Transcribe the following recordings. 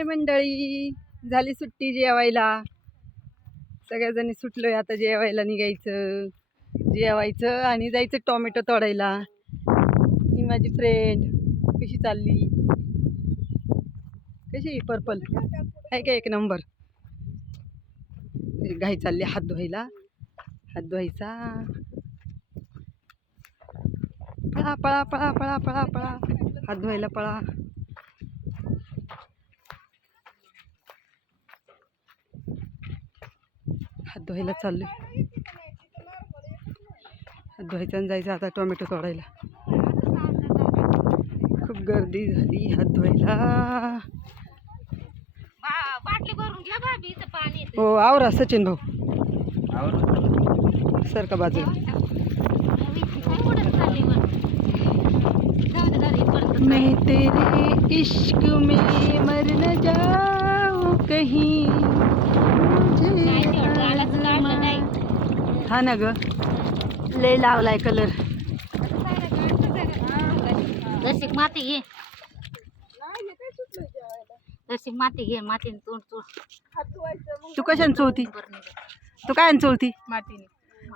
हाय मंडळी, झाली सुट्टी जेवायला. सगळ्याजणी सुटलोय आता जेवायला निघायचं, जेवायचं आणि जायचं टोमॅटो तोडायला. ही माझी फ्रेंड कशी चालली, कशी पर्पल आहे का एक नंबर. घाई चालली हात धुवायला, हात धुवायचा. पळा पळा पळा पळा पळा पळा, हात धुवायला पळा. हात धुवायला चाललोय, हात धुवायचं आणि जायचं आता टोमॅटो तोडायला. खूप गर्दी झाली हात धुवायला. बाटली भरून घ्या भाभी, इथं पाणी येतं. हो आवरा सचिन भाऊ, सर का बाजू. मैं तेरे इश्क में मर न जाऊं कहीं. हा ना ग, लय लावलाय कलर. दर्शिक माती घे, दर्शिक माती घे, मातीने तोंड चोळ. तू कशाने चोळती, तू काय चोळती? मातीने.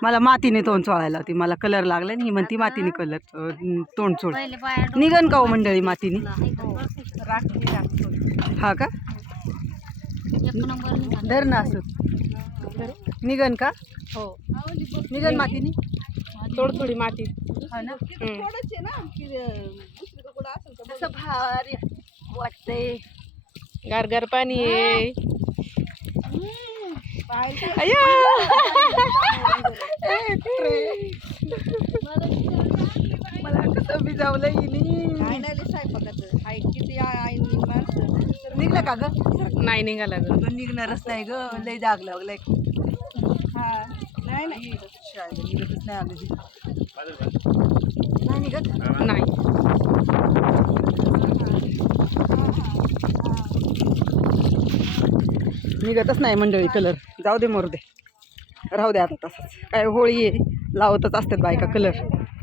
मला मातीने तोंड चोळायला होती, मला कलर लागला आणि ही म्हणती मातीने कलर तोंड चोळ. पहिले बाया निघन का हो मंडळी मातीने? हा का, एक नंबर धर ना असं. निघन का? हो, निघन मातीने. थोडी माती. हा ना, असं भारी वाटतंय. गार पाणी आहे. मला कसं भिजावलं हिनी. निघलं का ग? नाही निघाला ग. निघणारच नाही ग, लय जाग लागलाय. नाही नाही निघतच नाही अगदी. नाही निघत नाही. निघतच नाही मंडळी कलर. जाऊ दे मरू दे, राहू दे आता तसंच. काय होळी आहे, लावतच असतात बायका कलर.